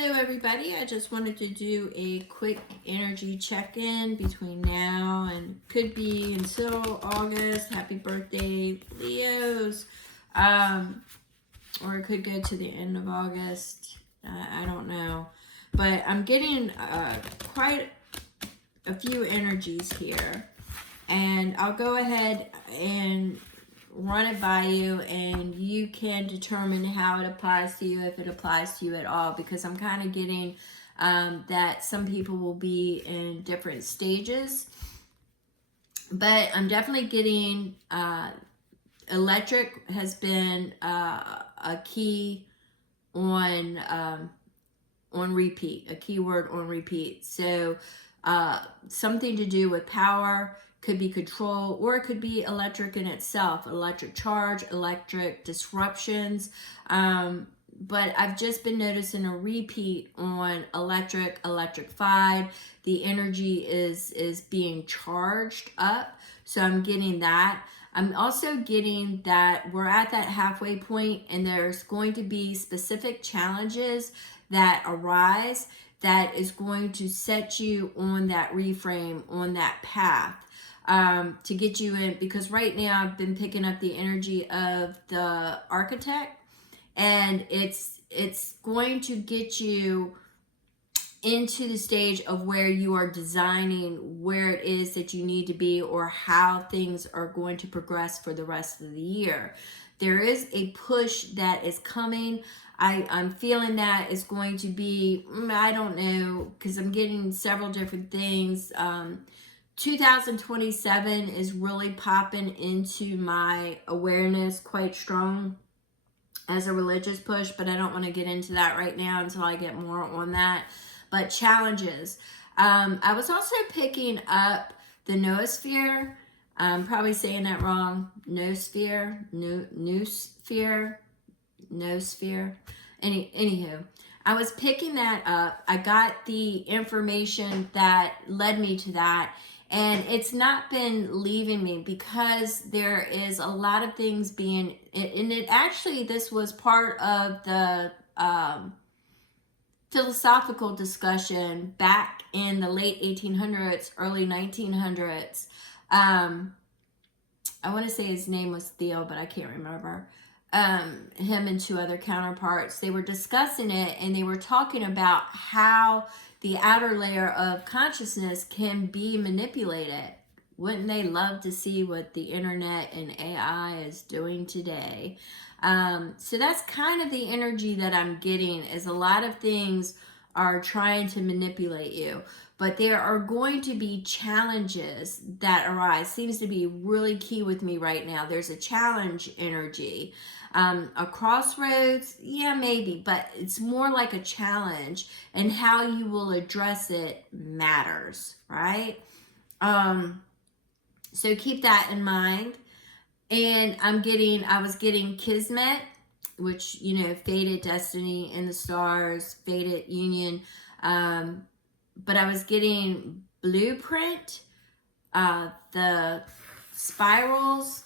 Hello everybody, I just wanted to do a quick energy check-in between now and could be until August. Happy birthday, Leos. Or it could go to the end of August. I don't know. But I'm getting quite a few energies here. And I'll go ahead and run it by you, and you can determine how it applies to you, if it applies to you at all, because I'm kind of getting that some people will be in different stages. But I'm definitely getting electric has been a key on repeat, a keyword on repeat. So something to do with power, could be control, or it could be electric in itself, electric charge, electric disruptions. But I've just been noticing a repeat on electrified. The energy is being charged up. So I'm getting that. I'm also getting that we're at that halfway point, and there's going to be specific challenges that arise that is going to set you on that reframe, on that path. To get you in, because right now I've been picking up the energy of the architect, and it's going to get you into the stage of where you are designing where it is that you need to be, or how things are going to progress for the rest of the year. There is a push that is coming. I'm feeling that is going to be, I don't know, because I'm getting several different things. 2027 is really popping into my awareness quite strong as a religious push, but I don't want to get into that right now until I get more on that. But challenges. I was also picking up the noosphere. I'm probably saying that wrong. Noosphere. Anywho, I was picking that up. I got the information that led me to that. And it's not been leaving me, because there is a lot of things being, and it actually, this was part of the philosophical discussion back in the late 1800s, early 1900s. I want to say his name was Theo, but I can't remember. Him and two other counterparts, they were discussing it, and they were talking about how the outer layer of consciousness can be manipulated. Wouldn't they love to see what the internet and AI is doing today? So that's kind of the energy that I'm getting, is a lot of things are trying to manipulate you. But there are going to be challenges that arise. Seems to be really key with me right now. There's a challenge energy. A crossroads, yeah, maybe, but it's more like a challenge, and how you will address it matters, right? So keep that in mind. And I was getting Kismet, which, fated destiny in the stars, fated union. But I was getting blueprint, the spirals,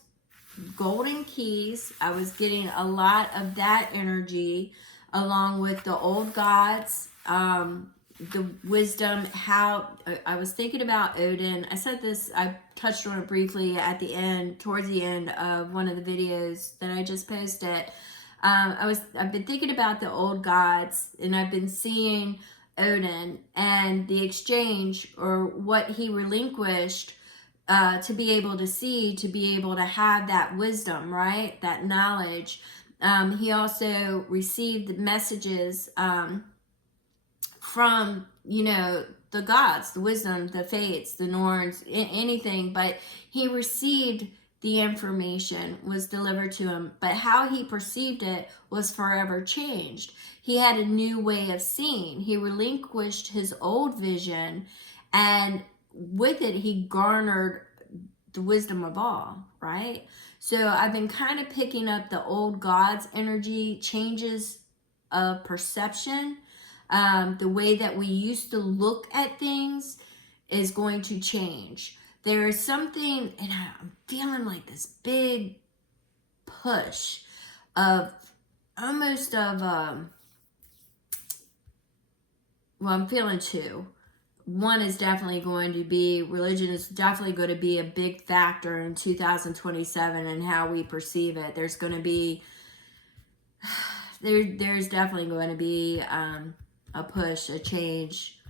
golden keys. I was getting a lot of that energy, along with the old gods, the wisdom, how I was thinking about Odin. I said this, I touched on it briefly at the end, towards the end of one of the videos that I just posted. I've been thinking about the old gods, and I've been seeing Odin and the exchange, or what he relinquished to be able to see, to be able to have that wisdom, right? That knowledge. He also received messages from, the gods, the wisdom, the fates, the Norns, anything, but he received the information, was delivered to him, but how he perceived it was forever changed. He had a new way of seeing. He relinquished his old vision, and with it, he garnered the wisdom of all, right? So I've been kind of picking up the old gods energy, changes of perception. The way that we used to look at things is going to change. There is something, and I'm feeling like this big push of almost of well, I'm feeling two. One is definitely going to be, religion is definitely going to be a big factor in 2027 and how we perceive it. There's going to be, there's definitely going to be a push, a change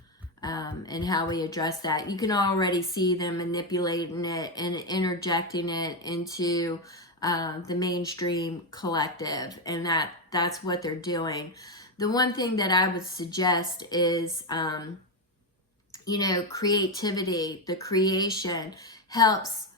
in how we address that. You can already see them manipulating it and interjecting it into the mainstream collective, and that's what they're doing. The one thing that I would suggest is, creativity, the creation helps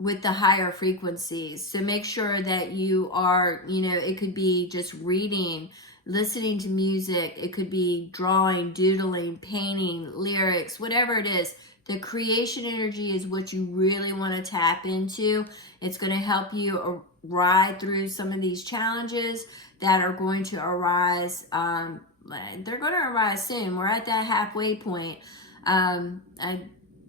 with the higher frequencies. So make sure that you are, it could be just reading, listening to music, it could be drawing, doodling, painting, lyrics, whatever it is. The creation energy is what you really want to tap into. It's going to help you ride through some of these challenges that are going to arise. They're going to arise soon. We're at that halfway point. I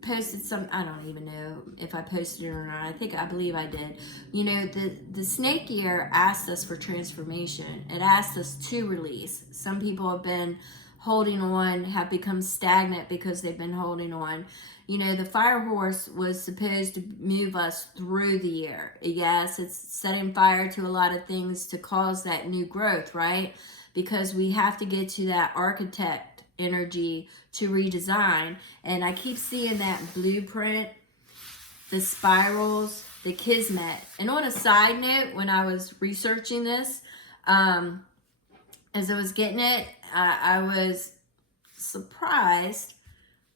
posted some, I don't even know if I posted it or not. I believe I did. The snake year asked us for transformation. It asked us to release. Some people have been holding on, have become stagnant because they've been holding on. The fire horse was supposed to move us through the year. Yes, it's setting fire to a lot of things to cause that new growth, right? Because we have to get to that architect energy to redesign. And I keep seeing that blueprint, the spirals, the kismet. And on a side note, when I was researching this, as I was getting it, I was surprised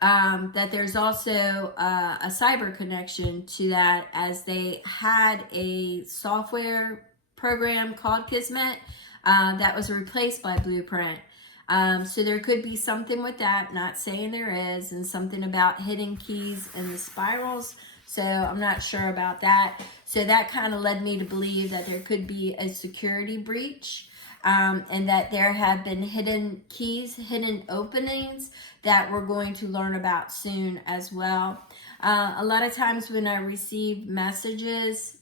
that there's also a cyber connection to that, as they had a software program called Kismet that was replaced by Blueprint. So there could be something with that, not saying there is, and something about hidden keys and the spirals. So I'm not sure about that. So that kind of led me to believe that there could be a security breach. And that there have been hidden keys, hidden openings that we're going to learn about soon as well. A lot of times when I receive messages,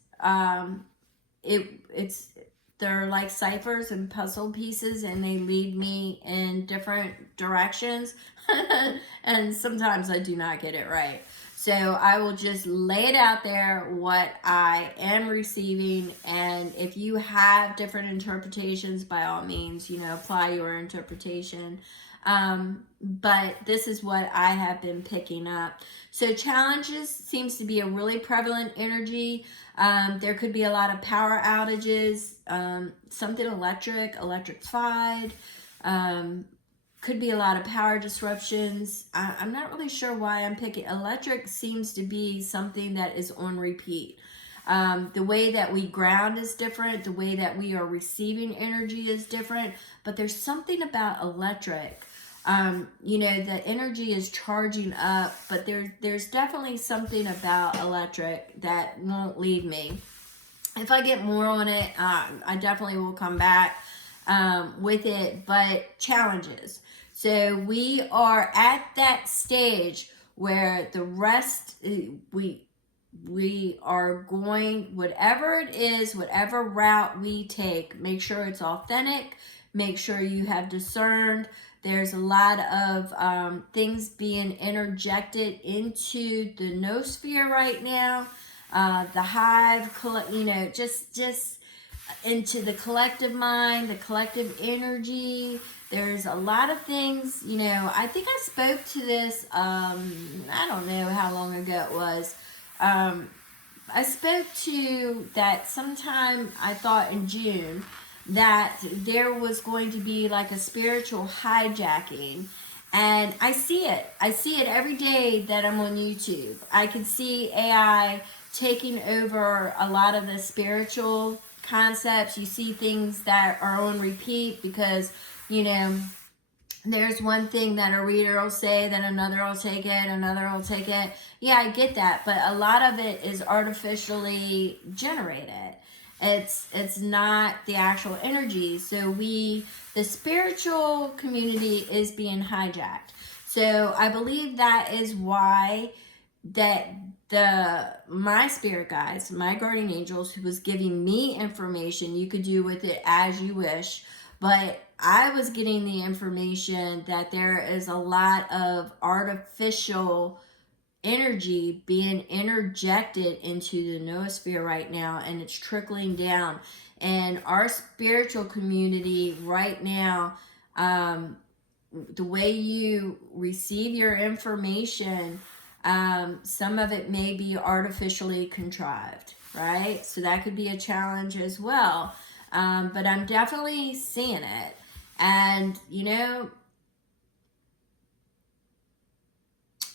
they're like ciphers and puzzle pieces, and they lead me in different directions. And sometimes I do not get it right. So I will just lay it out there, what I am receiving. And if you have different interpretations, by all means, apply your interpretation. But this is what I have been picking up. So challenges seems to be a really prevalent energy. There could be a lot of power outages, something electrified. Could be a lot of power disruptions. I'm not really sure why I'm picking. Electric seems to be something that is on repeat. The way that we ground is different. The way that we are receiving energy is different. But there's something about electric. The energy is charging up, but there's definitely something about electric that won't leave me. If I get more on it, I definitely will come back with it. But challenges. So we are at that stage where the rest, we are going, whatever it is, whatever route we take, make sure it's authentic, make sure you have discerned. There's a lot of things being interjected into the noosphere right now. The hive, just into the collective mind, the collective energy. There's a lot of things, I think I spoke to this, I don't know how long ago it was. I spoke to that sometime, I thought in June, that there was going to be like a spiritual hijacking. And I see it. I see it every day that I'm on YouTube. I can see AI taking over a lot of the spiritual concepts. You see things that are on repeat because, there's one thing that a reader will say, then another will take it, another will take it. Yeah, I get that, but a lot of it is artificially generated. It's not the actual energy. So the spiritual community is being hijacked. So I believe that is why that my spirit guides, my guardian angels, who was giving me information, you could do with it as you wish, but I was getting the information that there is a lot of artificial energy being interjected into the noosphere right now, and it's trickling down. And our spiritual community right now, the way you receive your information, some of it may be artificially contrived, right? So that could be a challenge as well. But I'm definitely seeing it. And, you know,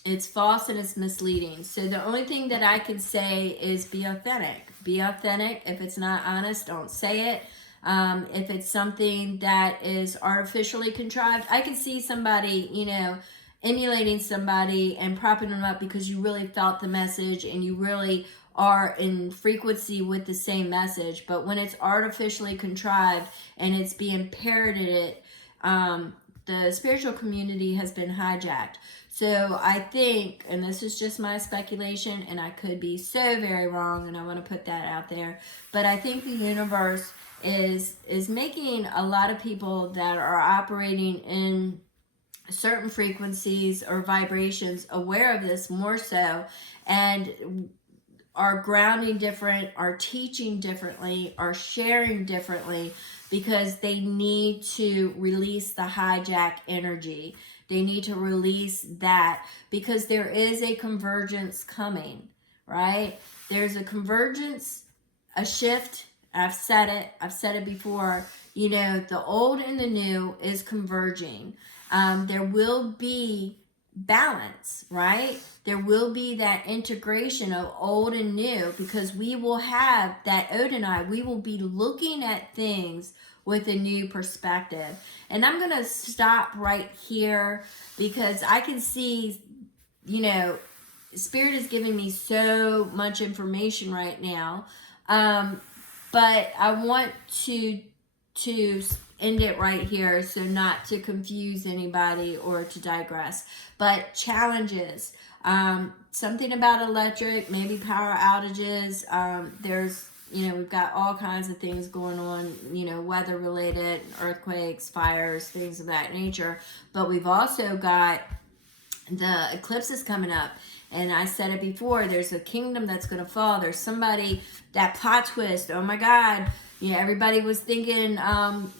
it's false and it's misleading. So the only thing that I can say is be authentic. Be authentic. If it's not honest, don't say it. If it's something that is artificially contrived, I can see somebody, you know, emulating somebody and propping them up because you really felt the message and you really are in frequency with the same message. But when it's artificially contrived and it's being parroted, the spiritual community has been hijacked. So I think, and this is just my speculation, and I could be so very wrong, and I want to put that out there, but I think the universe is making a lot of people that are operating in certain frequencies or vibrations aware of this more so, and are grounding different, are teaching differently, are sharing differently, because they need to release the hijack energy. They need to release that because there is a convergence coming, right? There's a convergence, a shift. I've said it before. You know, the old and the new is converging. There will be balance, right? There will be that integration of old and new, because we will have that we will be looking at things with a new perspective. And I'm going to stop right here because I can see, you know, Spirit is giving me so much information right now. But I want to end it right here, so not to confuse anybody or to digress. But challenges, something about electric, maybe power outages. There's, you know, we've got all kinds of things going on, you know, weather related, earthquakes, fires, things of that nature. But we've also got the eclipses coming up. And I said it before, there's a kingdom that's going to fall. There's somebody, that plot twist, oh my God. You know, everybody was thinking,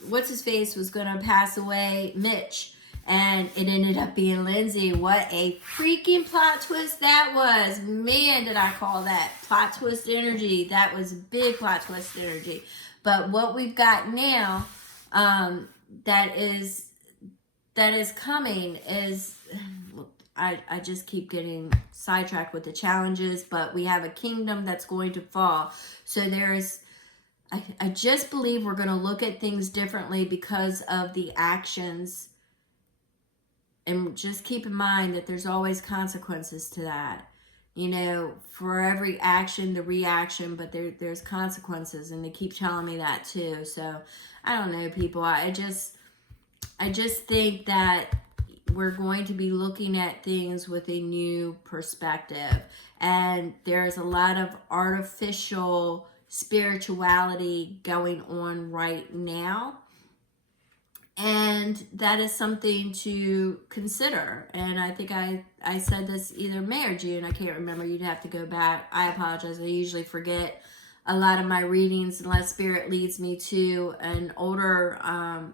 what's his face was going to pass away, Mitch. And it ended up being Lindsay. What a freaking plot twist that was. Man, did I call that plot twist energy. That was big plot twist energy. But what we've got now, that is coming is, I just keep getting sidetracked with the challenges, but we have a kingdom that's going to fall. So I just believe we're going to look at things differently because of the actions. And just keep in mind that there's always consequences to that. You know, for every action, the reaction, but there's consequences, and they keep telling me that too. So I don't know, people. I just think that we're going to be looking at things with a new perspective. And there's a lot of artificial spirituality going on right now. And that is something to consider. And I think I said this either May or June. I can't remember. You'd have to go back. I apologize. I usually forget a lot of my readings unless Spirit leads me to an older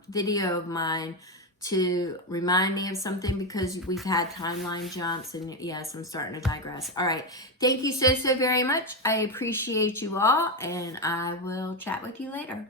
video of mine to remind me of something, because we've had timeline jumps. And yes, I'm starting to digress. All right. Thank you so very much. I appreciate you all. And I will chat with you later.